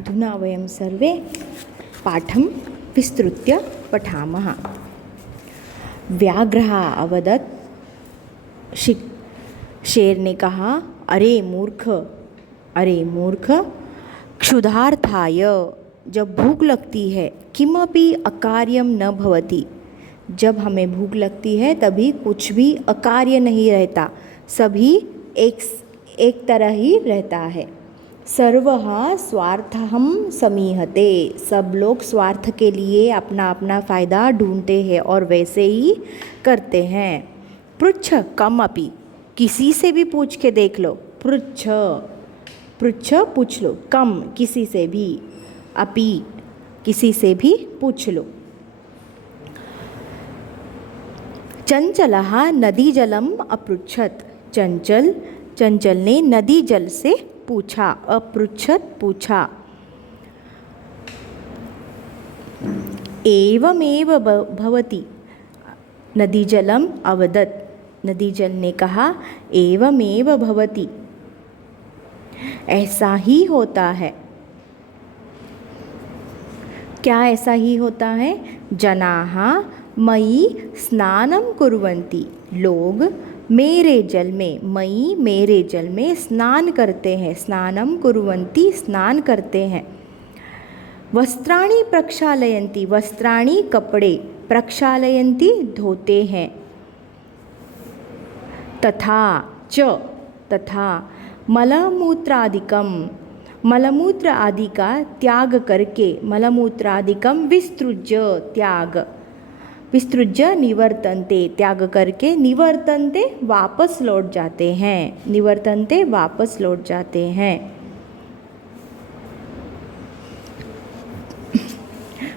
अधुना वयं सर्वे पाठं विस्तृत्य पठामः। व्याघ्रः अवदत्, शेर ने कहा, अरे मूर्ख, अरे मूर्ख, क्षुधार्थाय, जब भूख लगती है, किमपि अकार्यं न भवति, जब हमें भूख लगती है तभी कुछ भी अकार्य नहीं रहता, सभी एक तरह ही रहता है। सर्वः स्वार्थं समीहते, सब लोग स्वार्थ के लिए अपना अपना फ़ायदा ढूंढते हैं और वैसे ही करते हैं। पृच्छ कमपि, किसी से भी पूछ के देख लो, पृच्छ पृच्छ पूछ लो, कम किसी से भी, अपि किसी से भी पूछ लो। चंचलः नदी जलम अपृच्छत, चंचल ने नदी जल से पूछा, अपृच्छत पूछा। एवमेव भवति, नदी जलम अवदत्, नदी जल ने कहा, एवमेव भवति, ऐसा ही होता है। क्या ऐसा ही होता है? जनाः मयि स्नानं कुर्वन्ति, लोग मेरे जल में, मयि मेरे जल में स्नान करते हैं, स्नानं कुर्वन्ति स्नान करते हैं। वस्त्राणि प्रक्षालयन्ति, वस्त्राणि कपड़े, प्रक्षालयन्ति धोते हैं। तथा च, तथा मलमूत्रादिकं, मलमूत्र आदि का त्याग करके, मलमूत्रादिकं विसृज्य, त्याग, विसृज्य निवर्तन्ते, त्याग करके, निवर्तन्ते वापस लौट जाते हैं, निवर्तन्ते वापस लौट जाते हैं।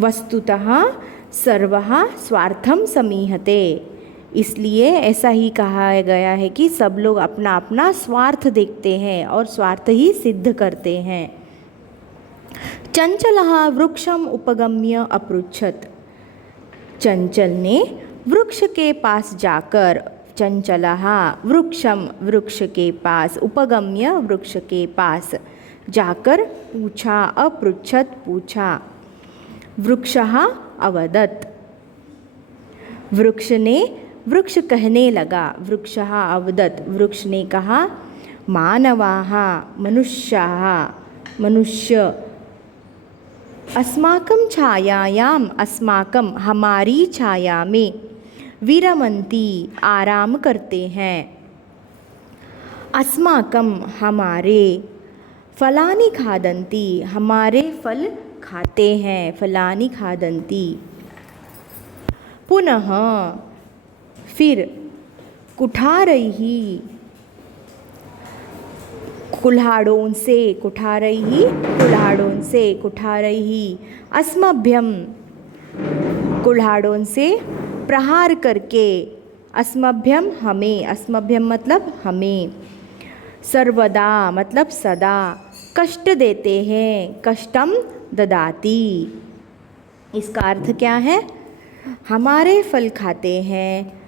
वस्तुतः सर्वः स्वार्थं समीहते, इसलिए ऐसा ही कहा गया है कि सब लोग अपना अपना स्वार्थ देखते हैं और स्वार्थ ही सिद्ध करते हैं। चंचलः वृक्षम उपगम्य अपृच्छत, चंचल ने वृक्ष के पास जाकर, चंचलः वृक्षम, वृक्ष के पास, उपगम्य वृक्ष के पास जाकर पूछा, अपृच्छत पूछा। वृक्षः अवदत्, वृक्ष ने, वृक्ष कहने लगा, वृक्षः अवदत्, वृक्ष ने कहा, मानवाः, मनुष्याः, मनुष्य, अस्माकं छायायाम, अस्माकं हमारी छाया में, विरमन्ति आराम करते हैं, अस्माकं हमारे, फलानि खादन्ति हमारे फल खाते हैं, फलानि खादन्ति। पुनः फिर, कुठारैः, कुल्हाड़ों से, कुठारैः कुल्हाड़ों से, कुठारैः अस्मभ्यं, कुल्हाड़ों से प्रहार करके, अस्मभ्यं हमें, अस्मभ्यं मतलब हमें, सर्वदा मतलब सदा, कष्ट देते हैं, कष्टम ददाति, इसका अर्थ क्या है? हमारे फल खाते हैं,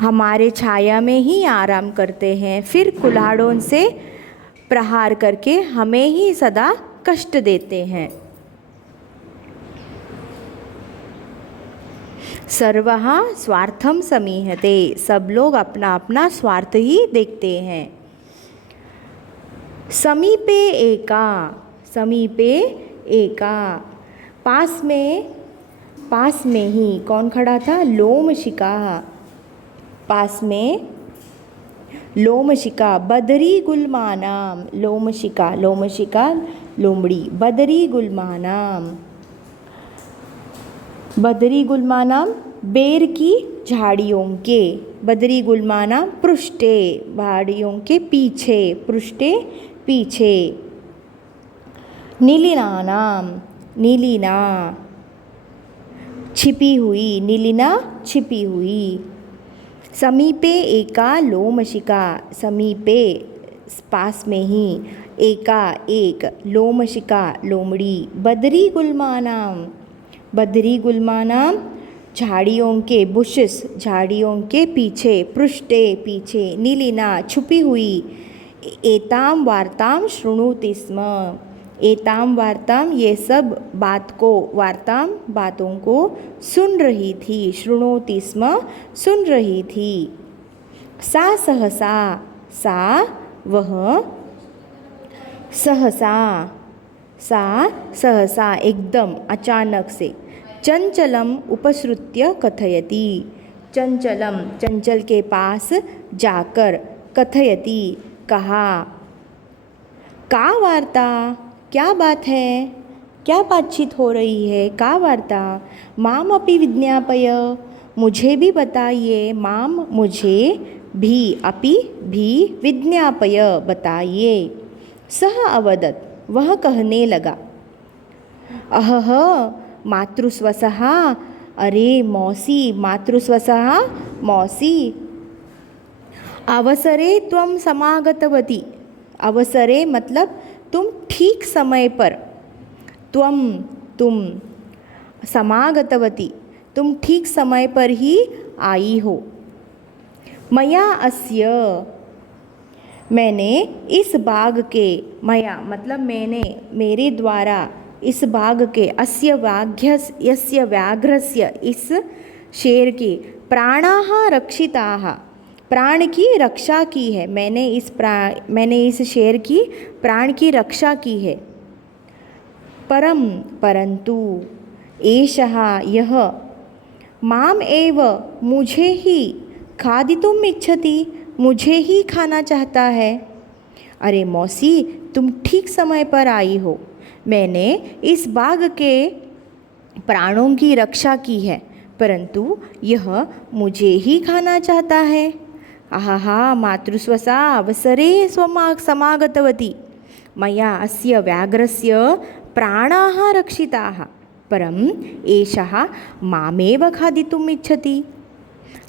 हमारे छाया में ही आराम करते हैं, फिर कुल्हाड़ों से प्रहार करके हमें ही सदा कष्ट देते हैं। सर्वः स्वार्थं समीहते, सब लोग अपना अपना स्वार्थ ही देखते हैं। समीपे एका, समीपे एका, पास में, पास में ही, कौन खड़ा था? लोमशिका, पास में लोमशिका, बदरी गुल्मानाम, लोमशिका, लोमशिका लोमड़ी, बदरी गुल्मानाम, बदरी गुल्मानाम बेर की झाड़ियों के, बदरी गुल्मानाम पृष्ठे, झाड़ियों के पीछे, पृष्ठे पीछे। नीलिनानाम, नीलिना छिपी हुई, नीलिना छिपी हुई। समीपे एका लोमशिका, समीपे पास में ही, एका एक, लोमशिका लोमड़ी, बदरी गुल्मानाम, बदरी गुल्मानाम झाड़ियों के, बुशेस झाड़ियों के पीछे, पृष्ठे पीछे, नीलिना छुपी हुई, एताम वार्ताम शृणुति स्म, एताम वार्ताम, ये सब वार्ताम बातों को सुन रही थी, शृणोति स्म, सुन रही थी। सा सहसा, सा वह, सहसा, सा सहसा एकदम अचानक से, चंचलम उपसृत्य कथयति, चंचलम चंचल के पास जाकर, कथयति कहा, का वार्ता, क्या बात है, क्या बातचीत हो रही है, का वार्ता, माम अपि विज्ञापय, मुझे भी बताइए, माम मुझे भी, अपि भी, विज्ञापय बताइए। सह अवदत्, वह कहने लगा, अहह मातृस्वसः, अरे मौसी, मातृस्वसः मौसी, अवसरे त्वं समागतवती, अवसरे मतलब तुम ठीक समय पर, तुम समागतवती, तुम ठीक समय पर ही आई हो। मया अस्य, मैंने इस बाग के, मया मतलब मैंने, मेरे द्वारा, इस बाग के, अस्य व्याघ्रस्य, यस्य व्याघ्रस्य, इस शेर के, प्राणाः रक्षिताः, प्राण की रक्षा की है, मैंने इस शेर की प्राण की रक्षा की है। परंतु एषः यह, माम एव मुझे ही, खादितुम् इच्छति, मुझे ही खाना चाहता है। अरे मौसी, तुम ठीक समय पर आई हो, मैंने इस बाग के प्राणों की रक्षा की है, परंतु यह मुझे ही खाना चाहता है। आहा मातृस्वसा अवसरे समागतवती, मया अस्य व्याघ्रस्य प्राणाः रक्षिताः, परम् एषः मामेव खादितुम् इच्छति।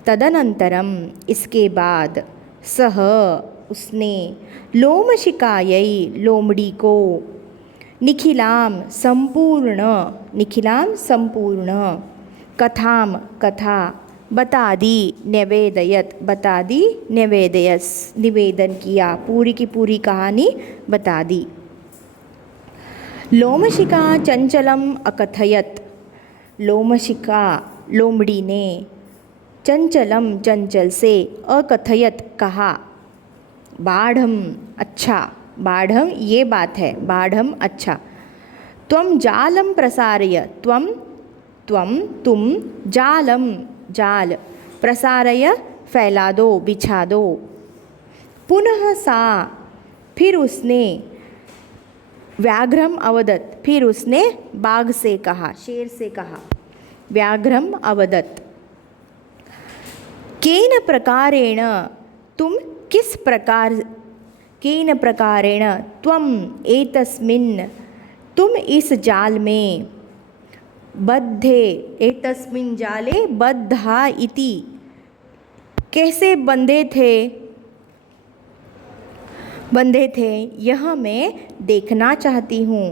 तदनन्तरम, इसके बाद, सह उसने, लोमशिकायै लोमड़ी को, निखिलाम संपूर्ण, कथाम कथा, बता दी निवेदयत, बता दी निवेदन किया, पूरी की पूरी कहानी बता दी। लोमशिका चंचलम अकथयत, लोमशिका लोमड़ी ने, चंचलम चंचल से, अकथयत कहा, बाढ़म अच्छा, बाढ़म ये बात है, बाढ़म अच्छा, त्वं जालम प्रसारय, तुम जालम जाल, प्रसारय फैला दो, बिछा दो। पुनः सा, फिर उसने, व्याघ्रम अवदत्, फिर उसने बाघ से कहा, शेर से कहा, व्याघ्रम अवदत्, केन प्रकारेण, तुम किस प्रकार, केन प्रकारेण, त्वम एतस्मिन्, तुम इस जाल में, बद्धे, एतस्मिन् जाले बद्धा इति, कैसे बंधे थे, यह मैं देखना चाहती हूँ।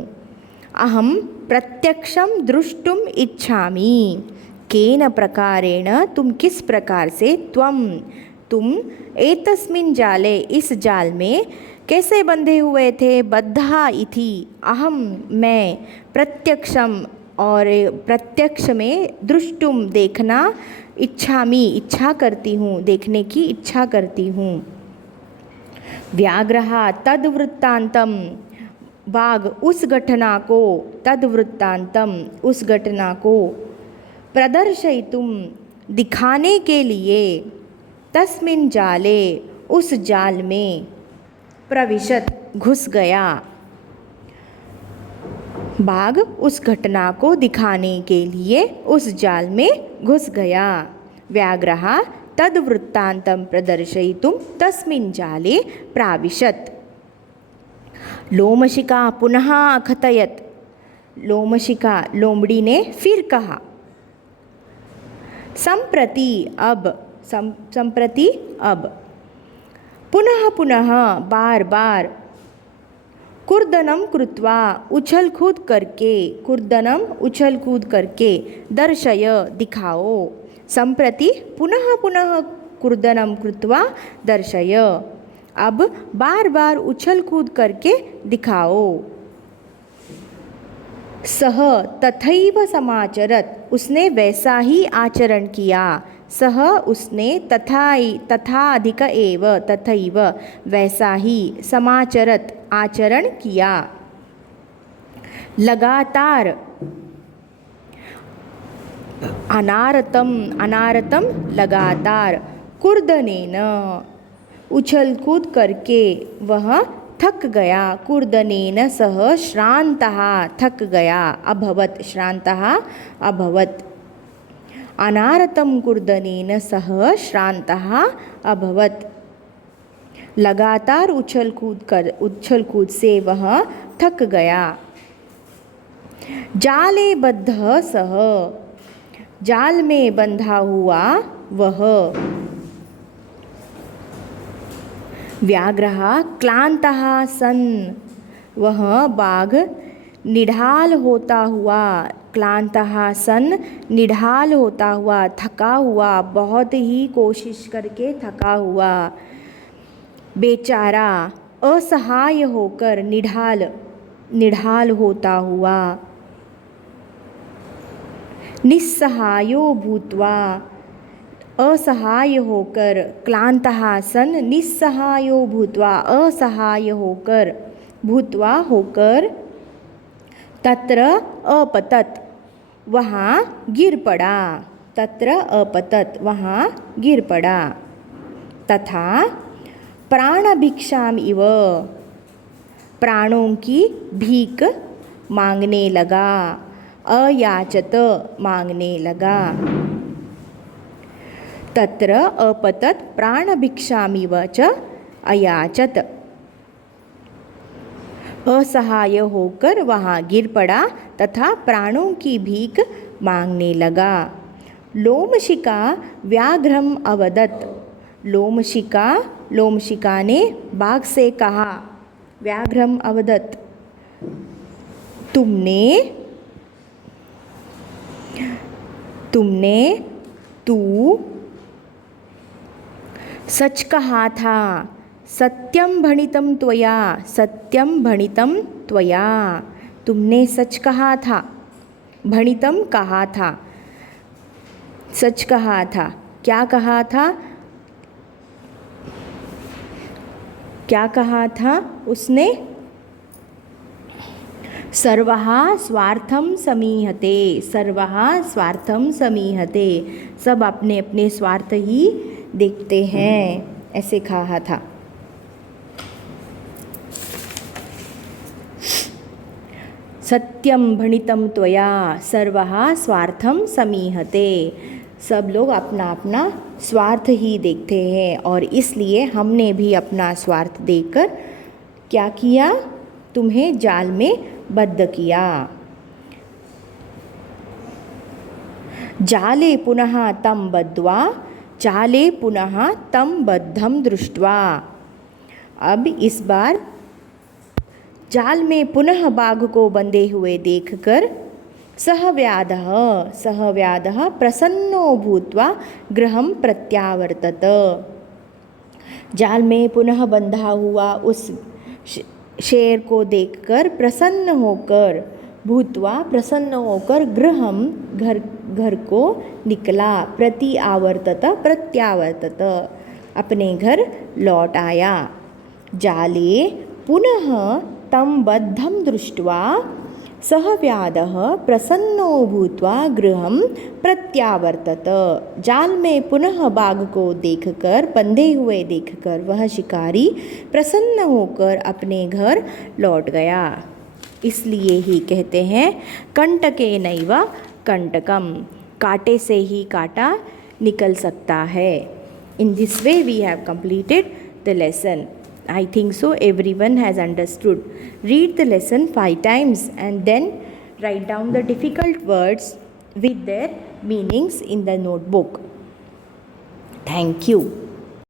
अहम प्रत्यक्षम द्रष्टुम इच्छामि, केन प्रकारेण, तुम किस प्रकार से, तुम एतस्मिन् जाले, इस जाल में कैसे बंधे हुए थे, बद्धा इति, अहम मैं, प्रत्यक्षम और प्रत्यक्ष में, दृष्टुम देखना, इच्छामि इच्छा करती हूँ, देखने की इच्छा करती हूँ। व्याघ्रः तद्वृत्तांतम, बाघ उस घटना को, तद्वृत्तांतम उस घटना को, प्रदर्शयितुम दिखाने के लिए, तस्मिन् जाले उस जाल में, प्रविशत घुस गया। बाघ उस घटना को दिखाने के लिए उस जाल में घुस गया। व्याघ्रः तद्वृत्तान्तं प्रदर्शयितुं तस्मिन् जाले प्राविशत्। लोमशिका पुनः अकथयत्, लोमशिका लोमड़ी ने फिर कहा, संप्रति अब, पुनः पुनः बार बार, कुर्दनम कृत्वा उछल कूद करके, कुर्दनम उछल कूद करके, दर्शय दिखाओ, संप्रति पुनः पुनः कुर्दनम कृत्वा दर्शय, अब बार बार उछल कूद करके दिखाओ। सह तथैव समाचरत, उसने वैसा ही आचरण किया। सह उसने, तथा अधिक एव तथैव वैसा ही, समाचरत आचरण किया। लगातार, अनारतम, अनारतम लगातार। कुर्दनेन, उछल कूद करके वह थक गया। कुर्दनेन सह श्रान्तः, थक गया। अभवत्, श्रान्तः अभवत्। अनारतं कुर्दनेन सह श्रान्तः अभवत्। लगातार उछल कूद से वह थक गया। जाले बद्धः सः, जाल में बंधा हुआ वह। व्याघ्रः क्लान्तः सन्, वह बाघ निढाल होता हुआ। क्लान्तः सन्, निढाल होता हुआ, थका हुआ, बहुत ही कोशिश करके थका हुआ। बेचारा, असहाय होकर, निढाल होता हुआ। निस्सहायो भूत्वा, असहाय होकर। क्लान्तः सन्, निस्सहायो भूत्वा, असहाय होकर, भूत्वा होकर। तत्र अपतत, वहाँ गिर पड़ा। तत्र अपतत, वहाँ गिर पड़ा। तथा प्राणभिक्षाम इव, प्राणों की भीख मांगने लगा। अयाचत, मांगने लगा। तत्र अपतत प्राणभिक्षामिव च अयाचत, असहाय होकर वहाँ गिर पड़ा तथा प्राणों की भीख मांगने लगा। लोमशिका व्याघ्रम अवदत, लोमशिका ने बाघ से कहा। व्याघ्रम अवदत, तू सच कहा था। सत्यम भणितम त्वया, सत्यम भणितम त्वया, तुमने सच कहा था। भणितम कहा था, सच कहा था। क्या कहा था? क्या कहा था उसने? सर्वः स्वार्थम समीहते, सर्वः स्वार्थम समीहते, सब अपने अपने स्वार्थ ही देखते हैं, ऐसे कहा था। सत्यम भणितम त्वया सर्वः स्वार्थम समीहते, सब लोग अपना अपना स्वार्थ ही देखते हैं और इसलिए हमने भी अपना स्वार्थ देखकर क्या किया? तुम्हें जाल में बद्ध किया। जाले पुनः तं बद्ध्वा, जाले पुनः तं बद्धं दृष्ट्वा, अब इस बार जाल में पुनः बाघ को बंधे हुए देखकर सह प्रसन्नो भूत्वा गृहं प्रत्यावर्तत, जाल में पुनः बंधा हुआ उस शेर को देखकर प्रसन्न होकर गृहम घर को निकला, प्रत्यावर्तत अपने घर लौट आया। जाले पुनः तं बद्धं दृष्ट्वा सह व्याधः प्रसन्नो भूत्वा गृहं प्रत्यावर्तत, जाल में पुनः बाघ को देखकर, बंधे हुए देखकर वह शिकारी प्रसन्न होकर अपने घर लौट गया। इसलिए ही कहते हैं कंटके नैव कंटकम, कांटे से ही कांटा निकल सकता है। In this way we have completed the lesson. I think so everyone has understood. Read the lesson 5 times and then write down the difficult words with their meanings in the notebook. Thank you.